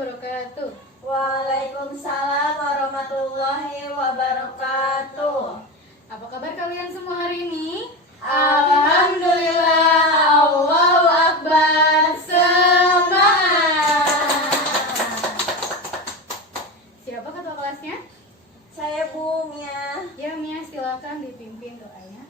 wabarakatuh. Waalaikumsalam warahmatullahi wabarakatuh. Apa kabar kalian semua hari ini? Alhamdulillah, Allahu Akbar, semangat. Siapa ketua kelasnya? Saya Bu Mia. Ya Mia, silakan dipimpin doanya.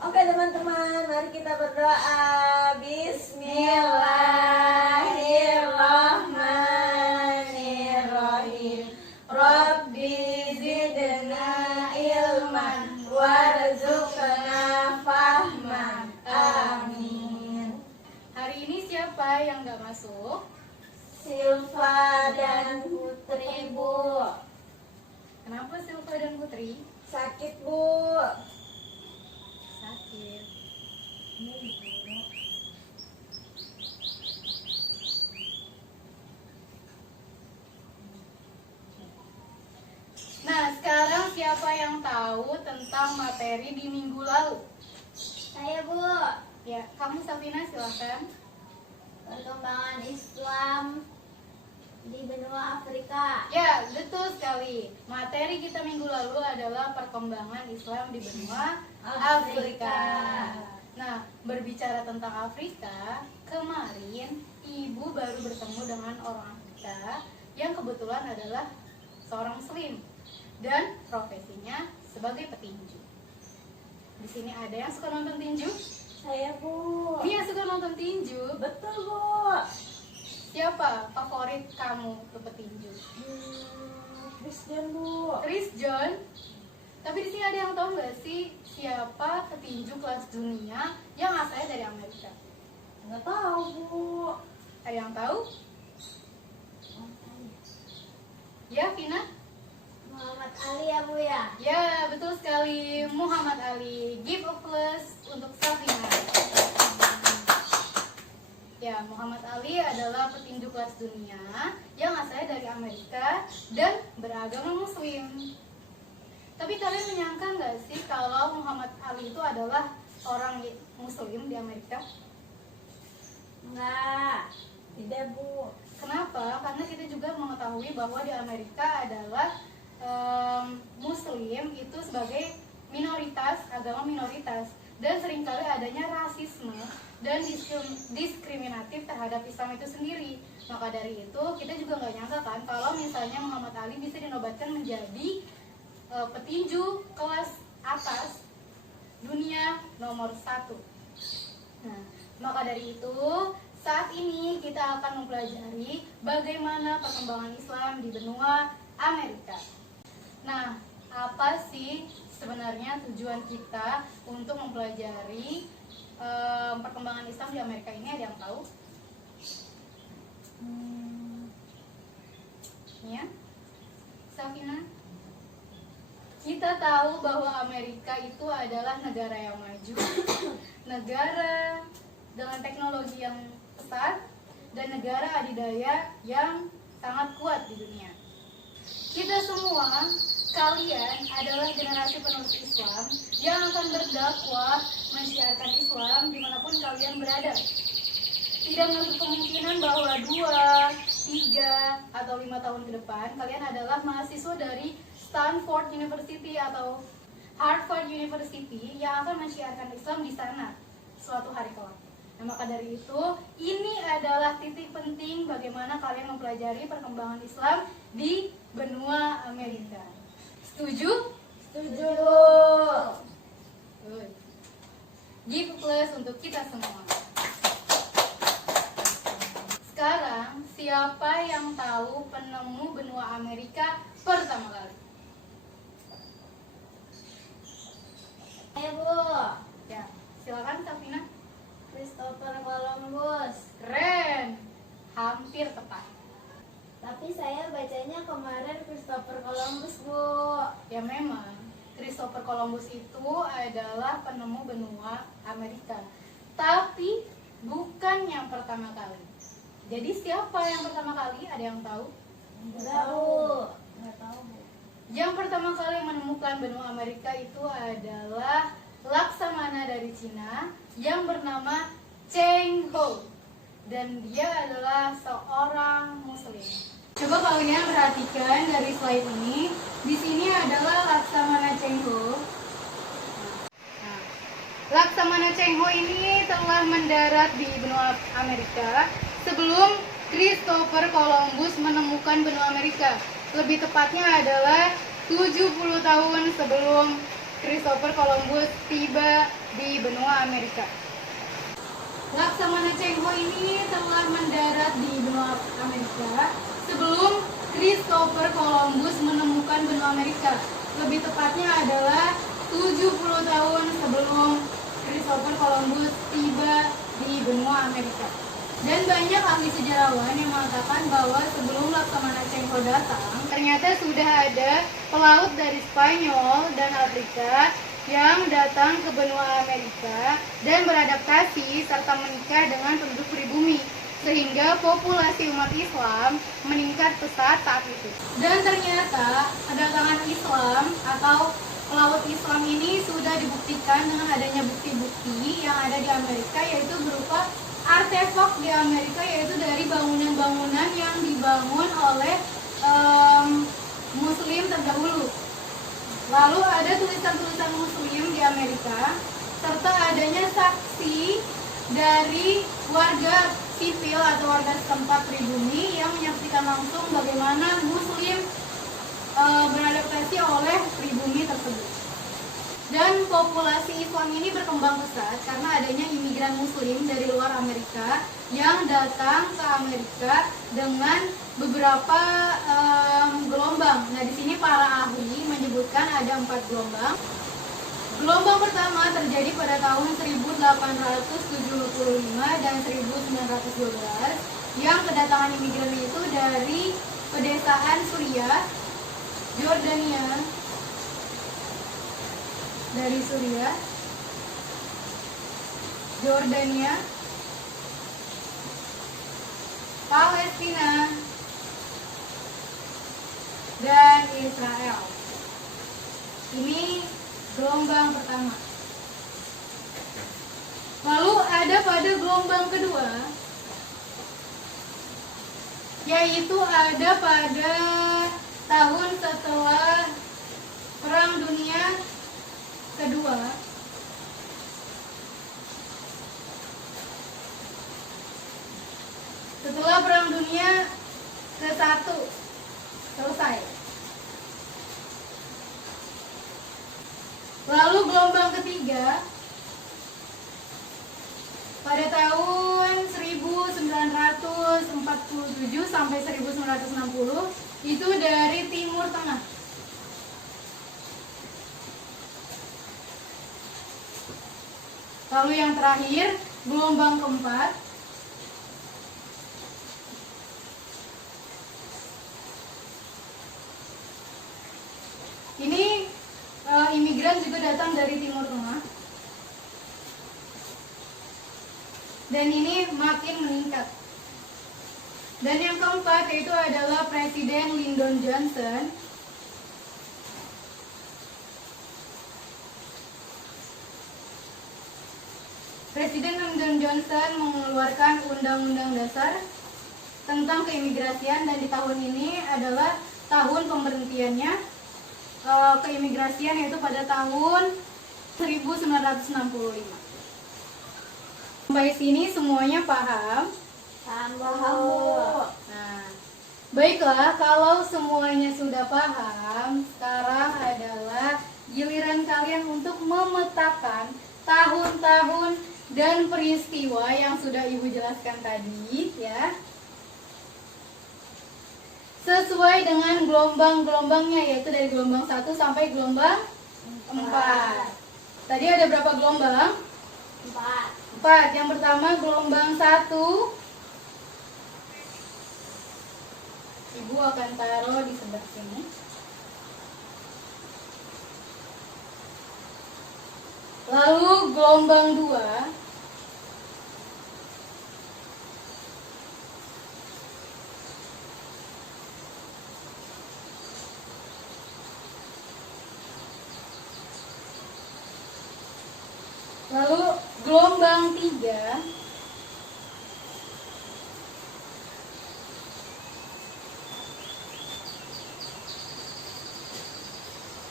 Oke teman-teman, mari kita berdoa. Bismillahirrahmanirrahim. Rabbi zidna ilman warzuqna fahman. Amin. Hari ini siapa yang gak masuk? Silva dan Putri, Bu. Kenapa Silva dan Putri? Sakit, Bu. Sakit. Nah, sekarang siapa yang tahu tentang materi di minggu lalu? Saya, Bu. Ya, kamu Safina silakan. Perkembangan Islam di benua Afrika. Ya, betul sekali. Materi kita minggu lalu adalah perkembangan Islam di benua Afrika. Nah, berbicara tentang Afrika, kemarin Ibu baru bertemu dengan orang Afrika yang kebetulan adalah seorang Muslim dan profesinya sebagai petinju. Di sini ada yang suka nonton tinju? Saya, Bu. Mia suka nonton tinju. Betul, Bu. Siapa favorit kamu untuk petinju? Christian, Bu. Chris John. Tapi di sini ada yang tahu nggak sih siapa petinju kelas dunia yang asalnya dari Amerika? Nggak tahu, Bu. Ada yang tahu? Ya, Vina? Muhammad Ali ya, Bu ya? Ya, betul sekali. Muhammad Ali. Give applause untuk Safina. Ya, Muhammad Ali adalah petinju kelas dunia yang asalnya dari Amerika dan beragama Muslim. Tapi kalian menyangka nggak sih kalau Muhammad Ali itu adalah orang Muslim di Amerika? Enggak. Tidak, Bu. Kenapa? Karena kita juga mengetahui bahwa di Amerika adalah Muslim itu sebagai minoritas, agama minoritas, dan seringkali adanya rasisme dan diskriminatif terhadap Islam itu sendiri. Maka dari itu kita juga nggak nyangka kan kalau misalnya Muhammad Ali bisa dinobatkan menjadi petinju kelas atas dunia nomor 1. Nah, maka dari itu saat ini kita akan mempelajari bagaimana perkembangan Islam di benua Amerika. Nah, apa sih sebenarnya tujuan kita untuk mempelajari perkembangan Islam di Amerika ini? Ada yang tahu? Ya, Safina? Kita tahu bahwa Amerika itu adalah negara yang maju, negara dengan teknologi yang pesat, dan negara adidaya yang sangat kuat di dunia. Kita semua, kalian adalah generasi penerus Islam yang akan berdakwah mensiarkan Islam dimanapun kalian berada. Tidak menutup kemungkinan bahwa 2, 3, atau 5 tahun ke depan kalian adalah mahasiswa dari Stanford University atau Harvard University yang akan mensiarkan Islam di sana suatu hari kelak. Nah, maka dari itu, ini adalah titik penting bagaimana kalian mempelajari perkembangan Islam di benua Amerika. Setuju? Setuju. Good. Give applause untuk kita semua. Sekarang, siapa yang tahu penemu benua Amerika pertama kali? Saya, Bu. Ya, silakan Safina. Christopher Columbus. Keren, hampir tepat. Tapi saya bacanya kemarin Christopher Columbus, Bu. Ya memang, Christopher Columbus itu adalah penemu benua Amerika. Tapi bukan yang pertama kali. Jadi siapa yang pertama kali? Ada yang tahu? Enggak, Bu. Enggak tahu, Bu. Yang pertama kali menemukan benua Amerika itu adalah Laksamana dari Cina yang bernama Cheng Ho. Dan dia adalah seorang Muslim. perhatikan dari slide ini, di sini adalah Laksamana Cheng Ho. Nah, Laksamana Cheng Ho ini telah mendarat di benua Amerika sebelum Christopher Columbus menemukan benua Amerika. Lebih tepatnya adalah 70 tahun sebelum Christopher Columbus tiba di benua Amerika. Laksamana Cheng Ho ini telah mendarat di benua Amerika sebelum Christopher Columbus menemukan benua Amerika. Lebih tepatnya adalah 70 tahun sebelum Christopher Columbus tiba di benua Amerika. Dan banyak ahli sejarawan yang mengatakan bahwa sebelum Laksamana Cheng Ho datang, ternyata sudah ada pelaut dari Spanyol dan Afrika yang datang ke benua Amerika dan beradaptasi serta menikah dengan penduduk pribumi, sehingga populasi umat Islam meningkat pesat saat itu. Dan ternyata kedatangan Islam atau pelaut Islam ini sudah dibuktikan dengan adanya bukti-bukti yang ada di Amerika, yaitu berupa artefak di Amerika, yaitu dari bangunan-bangunan yang dibangun oleh Muslim terdahulu. Lalu ada tulisan-tulisan Muslim di Amerika, serta adanya saksi dari warga sipil atau warga setempat pribumi yang menyaksikan langsung bagaimana Muslim beradaptasi oleh pribumi tersebut. Dan populasi Islam ini berkembang pesat karena adanya imigran Muslim dari luar Amerika yang datang ke Amerika dengan beberapa gelombang. Nah, di sini para ahli menyebutkan ada 4 gelombang. Gelombang pertama terjadi pada tahun 1875 dan 1912 yang kedatangan imigran itu dari pedesaan Suriah, Jordania, dari Suriah, Jordania, Palestina, dan Israel. Ini gelombang pertama. Lalu ada pada gelombang kedua, yaitu ada pada tahun setelah Perang Dunia Kedua. Setelah Perang Dunia ke-1 selesai. Lalu gelombang ketiga pada tahun 1947 sampai 1960 itu dari Timur Tengah. Lalu yang terakhir, gelombang keempat ini imigran juga datang dari Timur Tengah. Dan ini makin meningkat. Dan yang keempat yaitu adalah Presiden Lyndon Johnson. Presiden Lyndon Johnson mengeluarkan Undang-Undang Dasar tentang keimigrasian, dan di tahun ini adalah tahun pemberhentiannya keimigrasian, yaitu pada tahun 1965. Sampai sini semuanya paham? Paham, Bu. Nah, baiklah, kalau semuanya sudah paham, sekarang adalah giliran kalian untuk memetakan tahun-tahun dan peristiwa yang sudah Ibu jelaskan tadi, ya, sesuai dengan gelombang-gelombangnya, yaitu dari gelombang 1 sampai gelombang 4. Tadi ada berapa gelombang? 4. Yang pertama gelombang 1, Ibu akan taruh di sebelah sini. Lalu gelombang 2, lalu gelombang 3,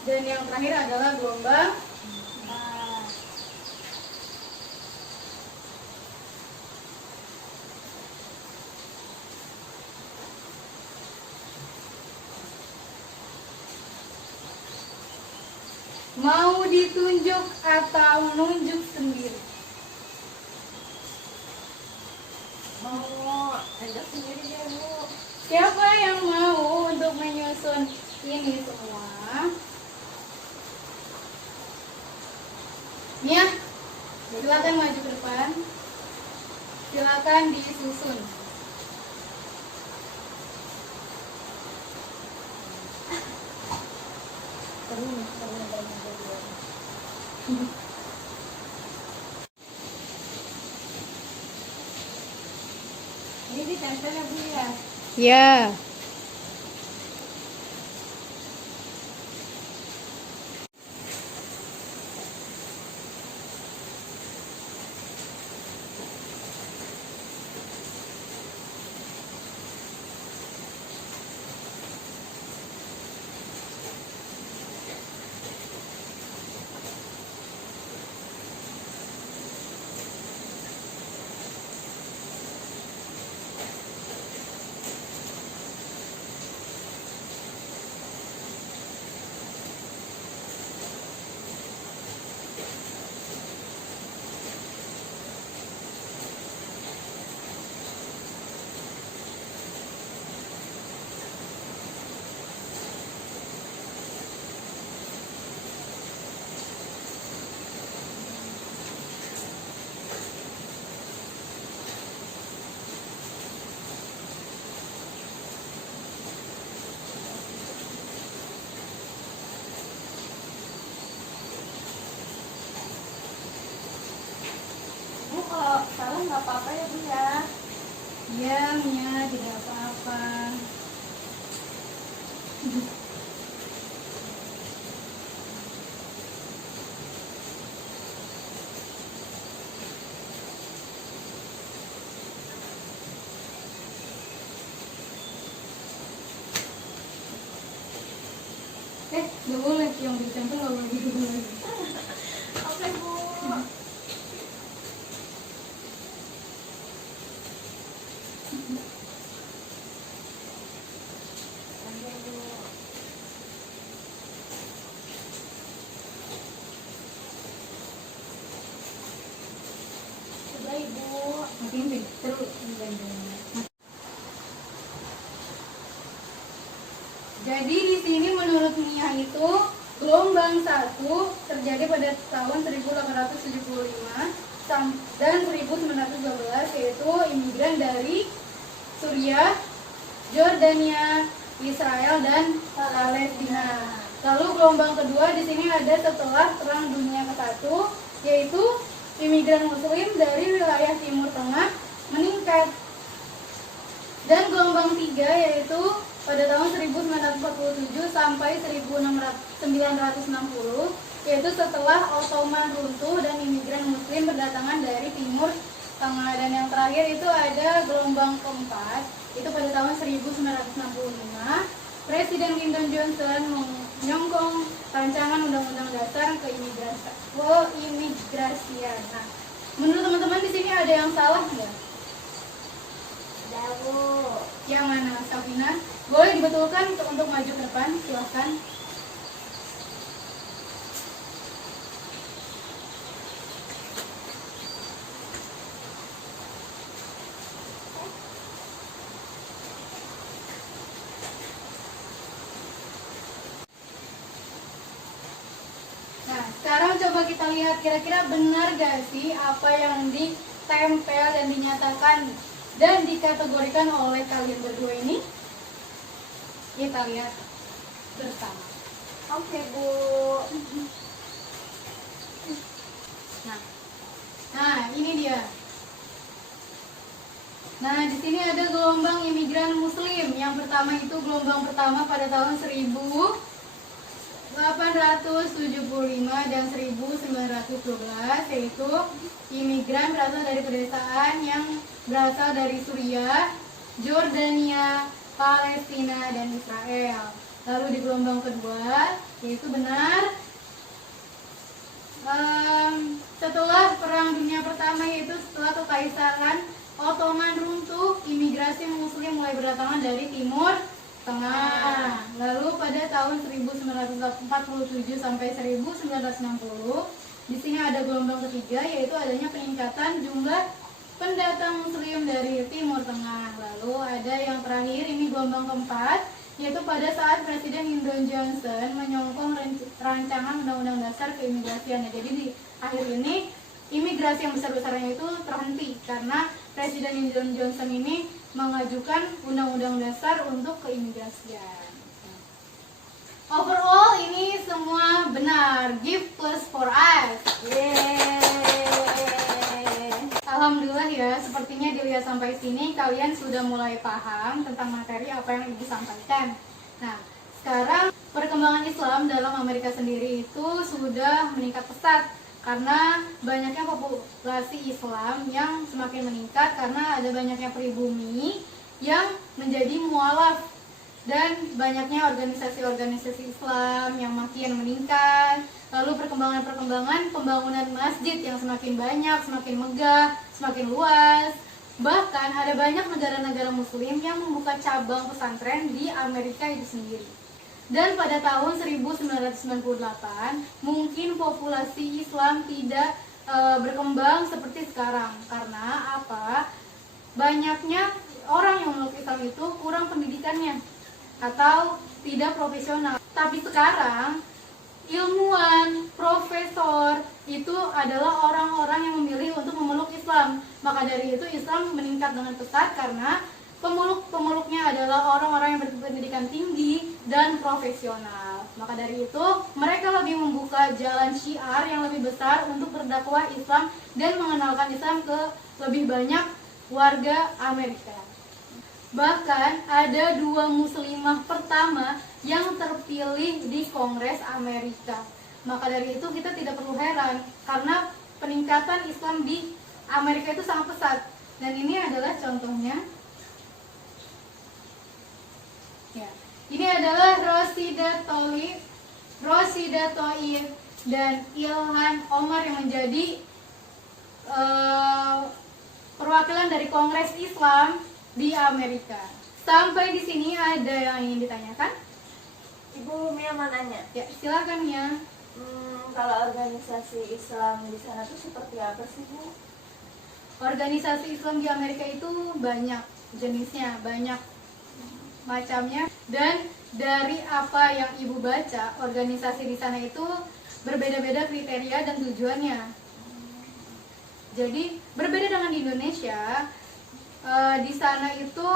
Dan yang terakhir adalah gelombang 4. Mau ditunjuk atau nunjuk sendiri? Mau ajak sendiri deh, Bu. Siapa yang mau untuk menyusun ini semua? Nia, silakan maju ke depan. Silakan disusun. Ini ditempel ya, Bu ya? Ya. Bu, kalau salah nggak apa-apa ya, Bu ya? Ya, Mia, tidak apa-apa. Gak boleh, yang ditempel gak boleh gitu lagi. Oke, Bu. Oke, Bu. Sudah, Ibu. Mungkin seru gantiannya. Jadi di sini menurut Mia itu gelombang 1 terjadi pada tahun 1875 dan 1912, yaitu imigran dari Suriah, Jordania, Israel dan Palestina. Lalu gelombang kedua di sini ada setelah Perang Dunia ke-1, yaitu imigran Muslim dari wilayah Timur Tengah meningkat. Dan gelombang 3 yaitu pada tahun 1947 sampai 1960, yaitu setelah Ottoman runtuh dan imigran Muslim berdatangan dari Timur Tengah. Dan yang terakhir itu ada gelombang keempat, itu pada tahun 1965, Presiden Lyndon Johnson menyokong rancangan Undang-Undang Dasar keimigrasian. Nah, menurut teman-teman di sini ada yang salah nggak? Ada, Bu. Yang mana, Safina? Boleh dibetulkan untuk maju ke depan, silahkan. Nah, sekarang coba kita lihat kira-kira benar gak sih apa yang ditempel dan dinyatakan dan dikategorikan oleh kalian berdua ini? Kita lihat bersama. Oke, Bu. Nah, ini dia. Nah, di sini ada gelombang imigran Muslim. Yang pertama itu gelombang pertama pada tahun 1875 dan 1912, yaitu imigran berasal dari pedesaan yang berasal dari Suriah, Jordania, Palestina, dan Israel. Lalu di gelombang kedua, yaitu benar. Setelah Perang Dunia Pertama, yaitu setelah Kekaisaran Ottoman runtuh, imigrasi Muslim mulai berdatangan dari Timur Tengah. Lalu pada tahun 1947 sampai 1960, di sini ada gelombang ketiga, yaitu adanya peningkatan jumlah pendatang Muslim dari Timur Tengah. Lalu ada yang terakhir, ini gelombang keempat, yaitu pada saat Presiden Lyndon Johnson menyokong rancangan Undang-Undang Dasar Keimigrasian. Jadi di akhir ini imigrasi yang besar-besarnya itu terhenti karena Presiden Lyndon Johnson ini mengajukan Undang-Undang Dasar untuk keimigrasian. Overall ini semua benar, gift plus for us. Alhamdulillah ya, sepertinya dilihat sampai sini kalian sudah mulai paham tentang materi apa yang Ibu sampaikan. Nah, sekarang perkembangan Islam dalam Amerika sendiri itu sudah meningkat pesat karena banyaknya populasi Islam yang semakin meningkat karena ada banyaknya pribumi yang menjadi mualaf dan banyaknya organisasi-organisasi Islam yang makin meningkat. Lalu perkembangan pembangunan masjid yang semakin banyak, semakin megah, semakin luas. Bahkan ada banyak negara-negara Muslim yang membuka cabang pesantren di Amerika itu sendiri. Dan pada tahun 1998, mungkin populasi Islam tidak berkembang seperti sekarang. Karena apa? Banyaknya orang yang memeluk Islam itu kurang pendidikannya atau tidak profesional. Tapi sekarang ilmuwan, profesor itu adalah orang-orang yang memilih untuk memeluk Islam. Maka dari itu Islam meningkat dengan pesat karena pemeluknya adalah orang-orang yang berpendidikan tinggi dan profesional. Maka dari itu mereka lebih membuka jalan syiar yang lebih besar untuk berdakwah Islam dan mengenalkan Islam ke lebih banyak warga Amerika. Bahkan ada 2 muslimah pertama yang terpilih di Kongres Amerika. Maka dari itu kita tidak perlu heran karena peningkatan Islam di Amerika itu sangat pesat. Dan ini adalah contohnya. Ya. Ini adalah Rosida Tlaib dan Ilhan Omar yang menjadi perwakilan dari Kongres Islam di Amerika. Sampai di sini ada yang ingin ditanyakan? Ibu Mia mau nanya. Ya, silakan ya. Kalau organisasi Islam di sana tuh seperti apa sih, Bu? Organisasi Islam di Amerika itu banyak jenisnya, banyak macamnya, dan dari apa yang Ibu baca, organisasi di sana itu berbeda-beda kriteria dan tujuannya. Jadi berbeda dengan di Indonesia, di sana itu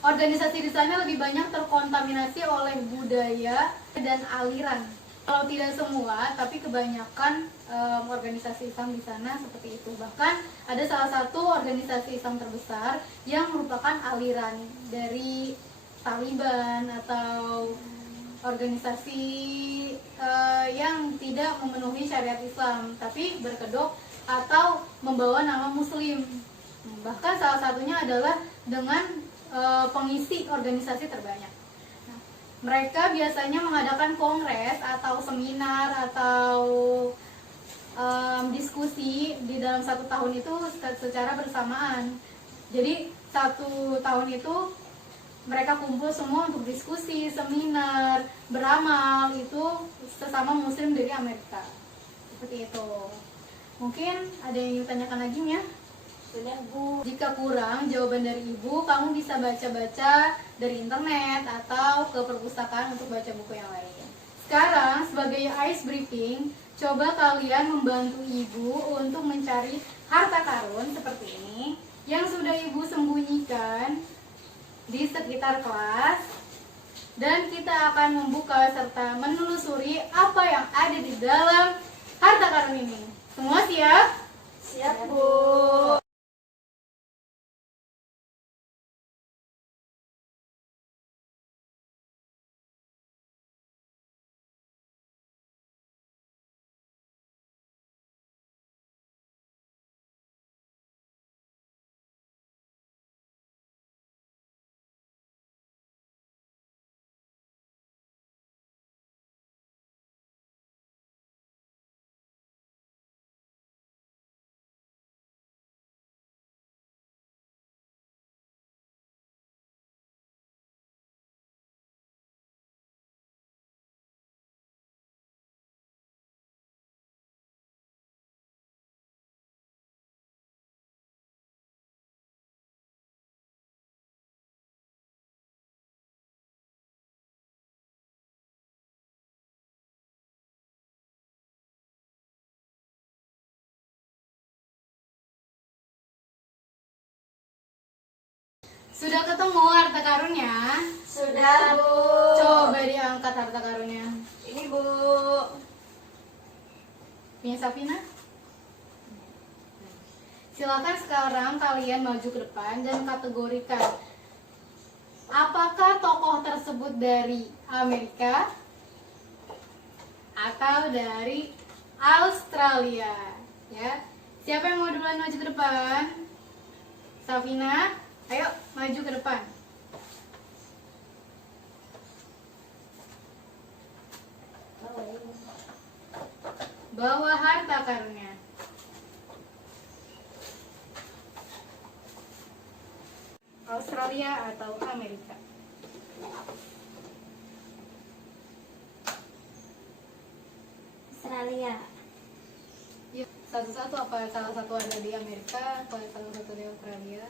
organisasi di sana lebih banyak terkontaminasi oleh budaya dan aliran. Kalau tidak semua, tapi kebanyakan organisasi Islam di sana seperti itu. Bahkan ada salah satu organisasi Islam terbesar yang merupakan aliran dari Taliban atau organisasi yang tidak memenuhi syariat Islam, tapi berkedok atau membawa nama Muslim. Bahkan salah satunya adalah dengan pengisi organisasi terbanyak. Nah, mereka biasanya mengadakan kongres atau seminar atau diskusi di dalam 1 tahun itu secara bersamaan. Jadi 1 tahun itu mereka kumpul semua untuk diskusi, seminar, beramal itu sesama Muslim dari Amerika. Seperti itu. Mungkin ada yang ditanyakan lagi ya? Sudah, Bu. Jika kurang jawaban dari Ibu, kamu bisa baca-baca dari internet atau ke perpustakaan untuk baca buku yang lain. Sekarang sebagai ice breaking, coba kalian membantu Ibu untuk mencari harta karun seperti ini yang sudah Ibu sembunyikan di sekitar kelas, dan kita akan membuka serta menelusuri apa yang ada di dalam harta karun ini. Semua siap? Siap, Bu. Sudah ketemu harta karunnya? Sudah, Bu. Coba diangkat harta karunnya. Ini, Bu. Punya Safina? Silakan sekarang kalian maju ke depan dan kategorikan apakah tokoh tersebut dari Amerika atau dari Australia. Ya, siapa yang mau duluan maju ke depan? Safina, ayo maju ke depan. Bawa harta karunnya. Australia atau Amerika? Australia. Ya, satu-satu apa salah satu ada di Amerika, apa salah satu di Australia?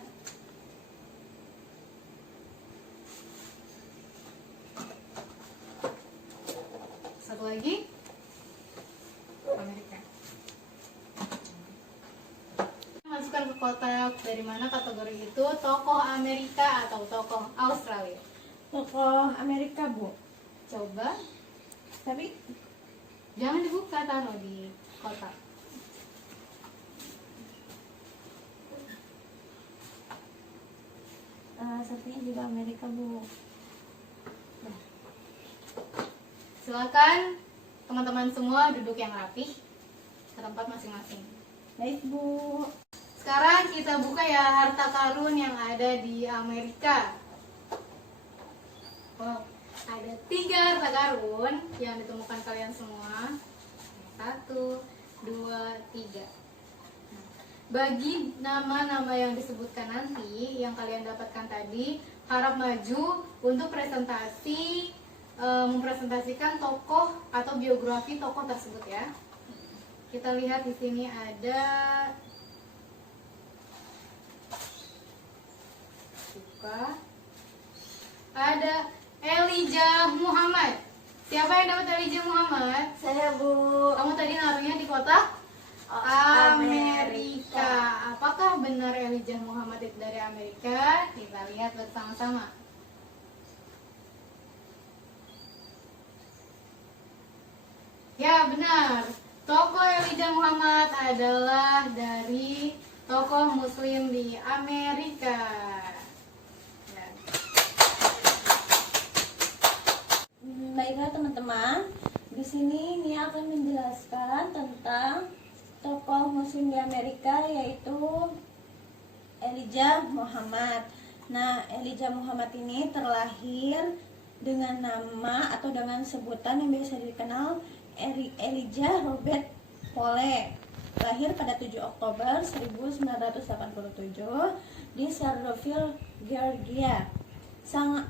Satu lagi? Amerika. Masukkan ke kotak dari mana kategori itu, tokoh Amerika atau tokoh Australia? Tokoh Amerika, Bu. Coba, Tapi jangan dibuka, taruh di kotak. sepertinya juga Amerika, Bu. Silakan teman-teman semua duduk yang rapih ke tempat masing-masing. Baik, Bu. Sekarang kita buka ya harta karun yang ada di Amerika. Wow, ada 3 harta karun yang ditemukan kalian semua. 1, 2, 3. Bagi nama-nama yang disebutkan nanti, yang kalian dapatkan tadi, harap maju untuk presentasi, mempresentasikan tokoh atau biografi tokoh tersebut ya. Kita lihat di sini ada Elijah Muhammad. Siapa yang dapat Elijah Muhammad? Saya, Bu. Kamu tadi naruhnya di kotak Amerika. Apakah benar Elijah Muhammad itu dari Amerika? Kita lihat bersama-sama. Ya, benar. Tokoh Elijah Muhammad adalah dari tokoh muslim di Amerika. Ya. Baiklah, teman-teman. Di sini Nia akan menjelaskan tentang tokoh muslim di Amerika, yaitu Elijah Muhammad. Nah, Elijah Muhammad ini terlahir dengan nama atau dengan sebutan yang biasa dikenal Elijah Robert Poole. Lahir pada 7 Oktober 1987 di Sardoville, Georgia. Sang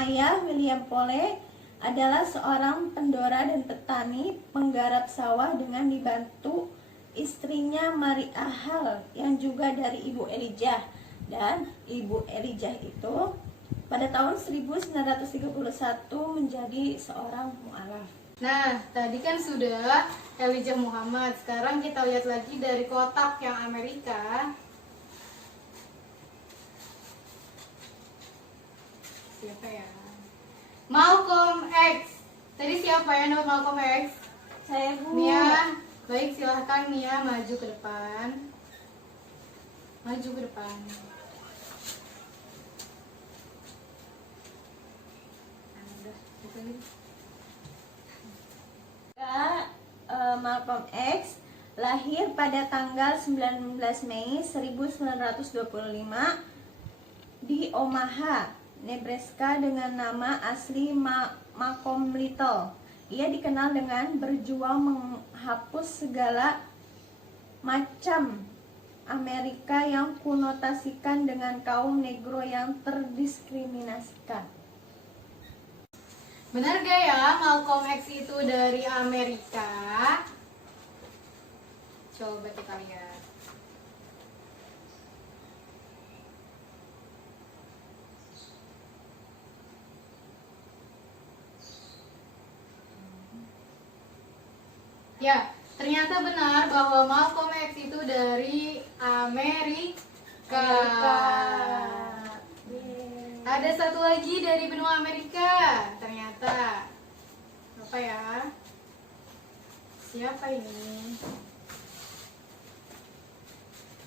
ayah William Poole adalah seorang pendora dan petani penggarap sawah dengan dibantu istrinya Maria Hall yang juga dari ibu Elijah. Dan ibu Elijah itu pada tahun 1931 menjadi seorang mu'alaf. Nah, tadi kan sudah Elijah Muhammad. Sekarang kita lihat lagi dari kotak yang Amerika. Siapa ya? Malcolm X. Tadi siapa yang dapat Malcolm X? Saya, Bu. Mia. Baik, silahkan Mia maju ke depan. Maju ke depan. Malcolm X lahir pada tanggal 19 Mei 1925 di Omaha, Nebraska dengan nama asli Malcolm Little. Ia dikenal dengan berjuang menghapus segala macam Amerika yang konotasikan dengan kaum negro yang terdiskriminasikan. Benar gak ya Malcolm X itu dari Amerika? Coba kita lihat. Ya, ternyata benar bahwa Malcolm X itu dari Amerika. Yeay. Ada satu lagi dari benua Amerika. Ternyata apa ya? Siapa ini?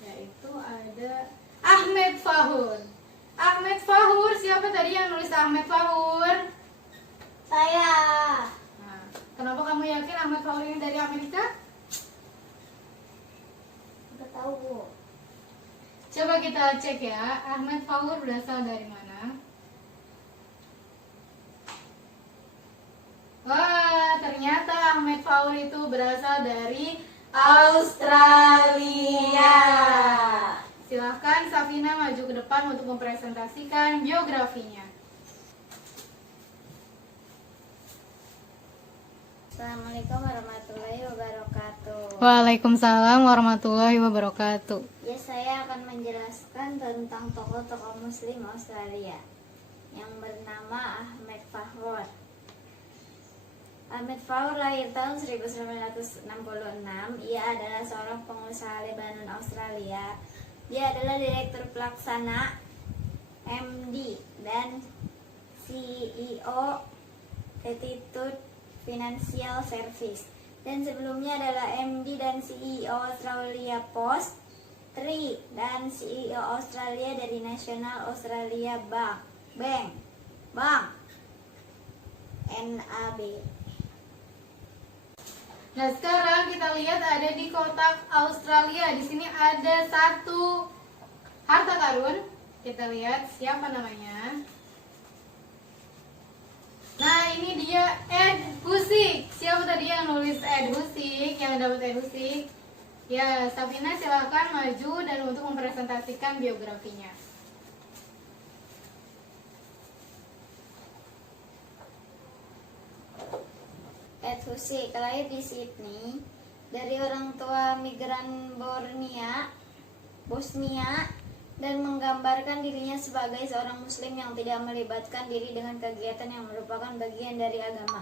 Yaitu ada Ahmed Fahur. Ahmed Fahur, siapa tadi yang nulis Ahmed Fahur? Saya. Nah, kenapa kamu yakin Ahmed Fahur ini dari Amerika? Nggak tahu, Bu. Coba kita cek ya, Ahmed Fahur berasal dari mana? Wah, ternyata Ahmed Fahur itu berasal dari Australia. Silahkan Safina maju ke depan untuk mempresentasikan biografinya. Assalamualaikum warahmatullahi wabarakatuh. Waalaikumsalam warahmatullahi wabarakatuh. Ya, saya akan menjelaskan tentang tokoh-tokoh Muslim Australia yang bernama Ahmed Fahur. Ahmed Fahur lahir tahun 1966. Ia adalah seorang pengusaha Lebanon Australia. Dia adalah direktur pelaksana, MD, dan CEO Latitude Financial Service. Dan sebelumnya adalah MD dan CEO Australia Post, Tree, dan CEO Australia dari National Australia Bank, NAB. Nah, sekarang kita lihat ada di kotak Australia. Di sini ada satu harta karun. Kita lihat siapa namanya. Nah, ini dia Ed Hussig. Siapa tadi yang nulis Ed Hussig, yang dapat Ed Hussig? Ya, Safina silahkan maju dan untuk mempresentasikan biografinya. Ed Hussig lahir di Sydney dari orang tua migran Bosnia, dan menggambarkan dirinya sebagai seorang muslim yang tidak melibatkan diri dengan kegiatan yang merupakan bagian dari agama.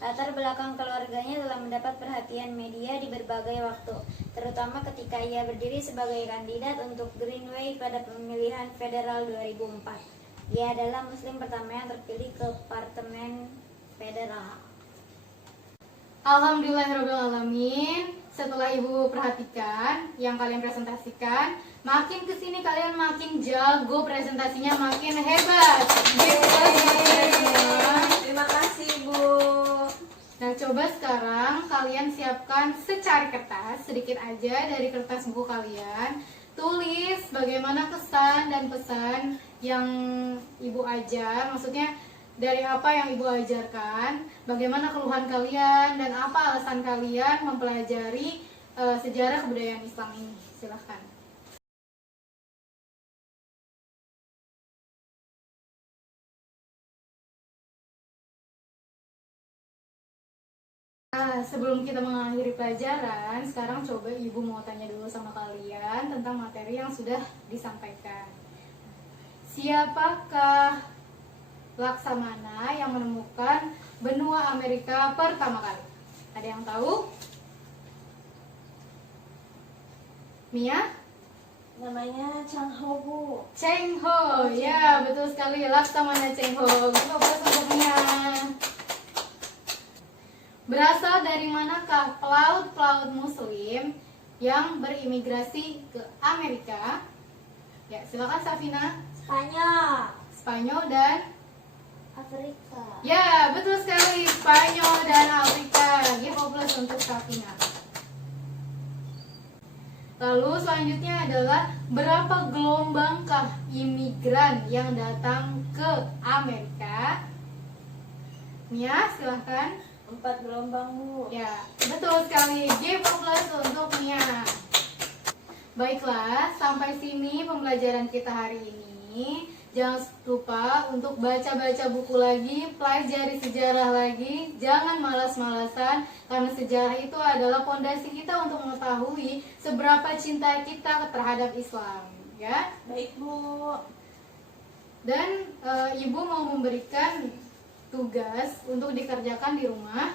Latar belakang keluarganya telah mendapat perhatian media di berbagai waktu, terutama ketika ia berdiri sebagai kandidat untuk Greenway pada pemilihan federal 2004. Ia adalah muslim pertama yang terpilih ke parlemen federal. Alhamdulillahirrahmanirrahim. Setelah ibu perhatikan yang kalian presentasikan, makin kesini kalian makin jago, presentasinya makin hebat. Terima kasih, Bu. Nah, coba sekarang kalian siapkan secari kertas, sedikit aja dari kertas buku kalian. Tulis bagaimana kesan dan pesan yang ibu ajar, maksudnya dari apa yang ibu ajarkan, bagaimana keluhan kalian, dan apa alasan kalian mempelajari sejarah kebudayaan Islam ini. Silahkan. Nah, sebelum kita mengakhiri pelajaran, sekarang coba ibu mau tanya dulu sama kalian tentang materi yang sudah disampaikan. Siapakah Laksamana yang menemukan benua Amerika pertama kali? Ada yang tahu? Mia? Namanya Chang Ho, Bu. Cheng Ho. Ya, betul sekali. Laksamana Cheng Ho. Kita bahas untuk Mia. Berasal dari manakah pelaut-pelaut muslim yang berimigrasi ke Amerika? Ya, silakan Safina. Spanyol. Spanyol dan Afrika. ya, betul sekali. Spanyol dan Afrika. Give a plus untuk Safina. Lalu selanjutnya adalah berapa gelombangkah imigran yang datang ke Amerika? Mia, silahkan. 4 gelombang, Bu. Ya, betul sekali. Give a plus untuk Mia. Baiklah, sampai sini pembelajaran kita hari ini. Jangan lupa untuk baca-baca buku lagi, pelajari sejarah lagi. Jangan malas-malasan, karena sejarah itu adalah fondasi kita untuk mengetahui seberapa cinta kita terhadap Islam. Ya, Baik, Bu. dan ibu mau memberikan tugas untuk dikerjakan di rumah.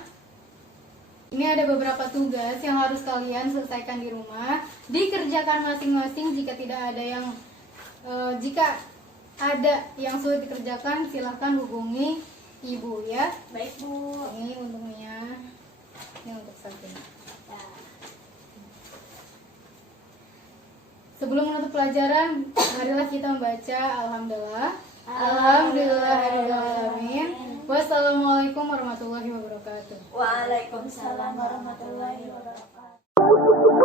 Ini ada beberapa tugas yang harus kalian selesaikan di rumah. Dikerjakan masing-masing jika tidak ada yang jika ada yang sulit dikerjakan, silahkan hubungi ibu ya. Baik Bu. Ini untuk Mia, ini untuk Sakina. Ya. Sebelum menutup pelajaran, marilah kita membaca Alhamdulillah. Alhamdulillahirrahmanirrahim. Wassalamualaikum warahmatullahi wabarakatuh. Waalaikumsalam warahmatullahi wabarakatuh.